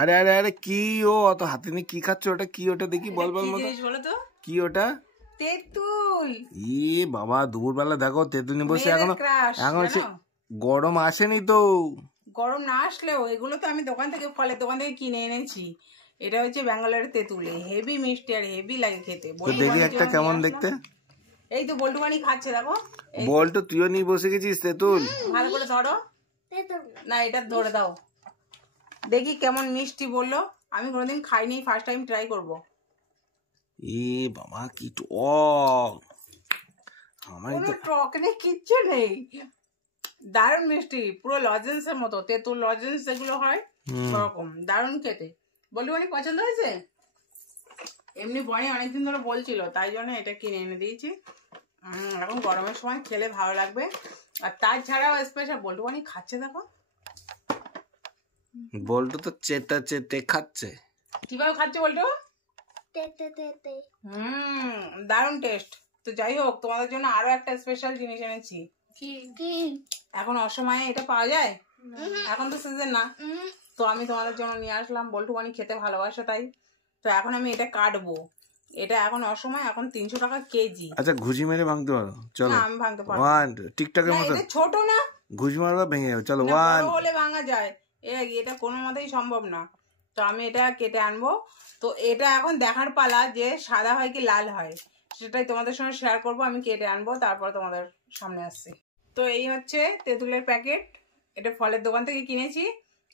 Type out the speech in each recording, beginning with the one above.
আরে আরে আরে কি ও অত হাতে নিয়ে কি খাচ্ছ? ওটা কি? ওটা দেখি বল বল মতো কি ওটা? তেঁতুল। ই বাবা দুপুরবেলা দেখো তেঁতুল নিয়ে বসে, এখন গরম আসেনি তো। গরম না আসলেও এগুলো তো আমি ফলের দোকান থেকে কিনে এনেছি। এটা হচ্ছে ব্যাঙ্গালোরের তেঁতুল, হেভি মিষ্টি আর হেভি লাগে খেতে। দেখি একটা কেমন দেখতে। এই তো বল্টু বানি খাচ্ছে দেখো। বল্টু তুইও নিয়ে বসে গেছিস তেঁতুল। ভালো করে ধরো না, এটা ধরে দাও দেখি কেমন মিষ্টি বললো। আমি কোনোদিন খাইনি, ফার্স্ট টাইম ট্রাই করবো। এ বাবা কি টক! কোনো টক নেই, কিচ্ছু নেই, দারুণ মিষ্টি, পুরো লজেন্সের মতো। তেঁতুল লজেন্স যেগুলো হয় ওরকম, দারুণ খেতে। বল্টু বানি পছন্দ হয়েছে? এমনি বনি অনেকদিন ধরে বলছিল, তাই জন্য এটা কিনে এনে দিয়েছি। এখন গরমের সময় খেলে ভালো লাগবে। আর তাছাড়াও স্পেশাল বল্টু বানি খাচ্ছে দেখো। বল্টু তো চেটে চেটে খাচ্ছে। কিভাবে খাচ্ছে বল্টু? দারুণ টেস্ট। তো যাই হোক, তোমাদের জন্য আরো একটা স্পেশাল জিনিস এনেছি। এখন অসময়ে এটা পাওয়া যায়, এখন তো সিজন না, তো আমি তোমাদের জন্য নিয়ে আসলাম। বল্টু বানি খেতে ভালোবাসে তাই। তো এখন আমি এটা কাটবো। এটা এখন অসময়, এখন 300 টাকা কেজি। আচ্ছা ঘুষি মেরে ভাঙতে পারো? চলো আমি ভাঙতে পারবো। টিকটকের মতো ছোট না, ঘুষি মারবা ভেঙে যাবে। চলো হলে ভাঙা যায়, এটা কোনো মতেই সম্ভব না। তো আমি এটা কেটে আনবো। তো এটা এখন দেখার পালা যে সাদা হয় কি লাল হয়, সেটাই তোমাদের সঙ্গে শেয়ার করবো। আমি কেটে আনবো, তারপর তোমাদের সামনে আসছি। তো এই হচ্ছে তেঁতুলের প্যাকেট। এটা ফলের দোকান থেকে কিনেছি।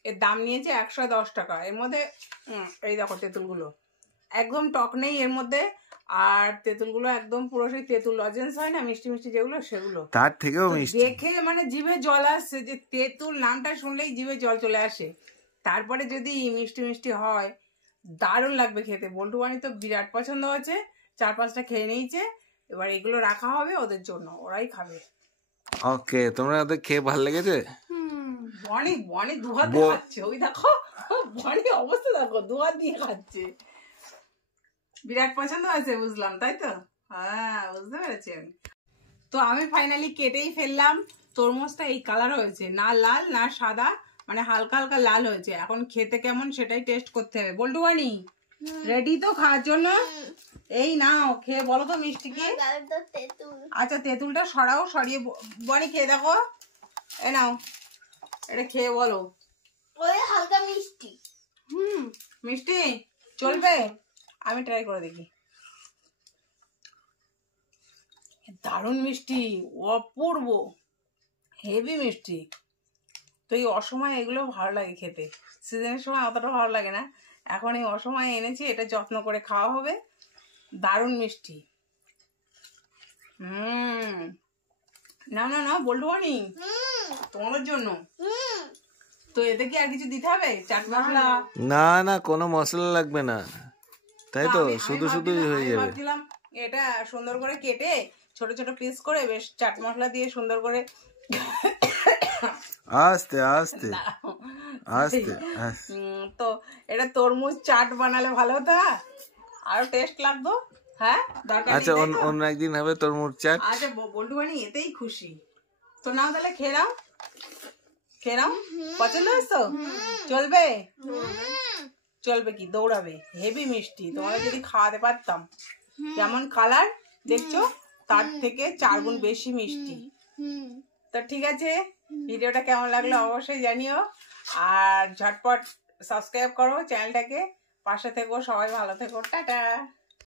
এর দাম নিয়েছে 110 টাকা। এর মধ্যে এই দেখো তেঁতুলগুলো একদম টক নেই এর মধ্যে। আর তেঁতুলগুলো একদম পুরো সেই তেঁতুল লজেন্স হয় না, মিষ্টি মিষ্টি যেগুলো, সেগুলো তার থেকেও মিষ্টি। দেখে মানে জিভে জল আসছে, যে তেঁতুল নামটা শুনলেই জিভে জল চলে আসে। তারপরে যদি মিষ্টি মিষ্টি হয়, দারুণ লাগবে খেতে। বল্টু বানি তো বিরাট পছন্দ হয়েছে, 4-5টা খেয়ে নিয়েছে। এবার এগুলো রাখা হবে ওদের জন্য, ওরাই খাবে। ওকে, তোমরা ওদের খেয়ে ভালো লেগেছে? বনি বনি দুহাত দিয়ে খাচ্ছে, ওই দেখো বনি অবস্থা দেখো, দুহাত দিয়ে খাচ্ছে। বিরাট পছন্দ হয়েছে বুঝলাম, তাই তো? হ্যাঁ বুঝতে পেরেছি আমি। তো আমি ফাইনালি কেটেই ফেললাম। তরমুজটা এই কালার হয়েছে, না লাল না সাদা, মানে হালকা হালকা লাল হয়েছে। এখন খেতে কেমন সেটাই টেস্ট করতে হবে। বল্টু বানি রেডি তো খাওয়ার জন্য? এই নাও খেয়ে বলো তো মিষ্টি কি। আচ্ছা তেঁতুলটা সরাও, সরিয়ে বনি খেয়ে দেখো। এ নাও, এটা খেয়ে বলো। হালকা মিষ্টি। মিষ্টি চলবে? আমি ট্রাই করে দেখি। দারুণ মিষ্টি, অপূর্ব, হেভি মিষ্টি। তো এই অসময়ে এগুলো ভালো লাগে খেতে, সিজনের সময় অতটা ভালো লাগে না। এখন এই অসময়ে এনেছি, এটা যত্ন করে খাওয়া হবে। দারুণ মিষ্টি। না না না বল্টু বানি তোমাদের জন্য। তো এতে কি আর কিছু দিতে হবে? চাট মশলা? না না, কোনো মশলা লাগবে না, তাই তো? শুধু শুধুই হয়ে যাবে। ভাবছিলাম এটা সুন্দর করে কেটে ছোট ছোট পিস করে বেশ চাট মশলা দিয়ে সুন্দর করে, আস্তে আস্তে আস্তে। তো এটা তরমুজ চাট বানালে ভালো হতো, আরো টেস্ট লাগতো। হ্যাঁ আচ্ছা অন্য একদিন হবে তরমুজ চাট। আচ্ছা বল্টু বানি এতেই খুশি। তো নাও তাহলে খেয়ে নাও, খেয়ে নাও। পছন্দ হয়েছে? চলবে? চলবে কি, দৌড়াবে। হেভি মিষ্টি, তোমাদের যদি খাওয়াতে পারতাম। যেমন কালার দেখছো, তার থেকে 4 গুণ বেশি মিষ্টি। তো ঠিক আছে, ভিডিওটা কেমন লাগলো অবশ্যই জানিও। আর ঝটপট সাবস্ক্রাইব করো চ্যানেলটাকে, পাশে থেকো, সবাই ভালো থেকো, টাটা।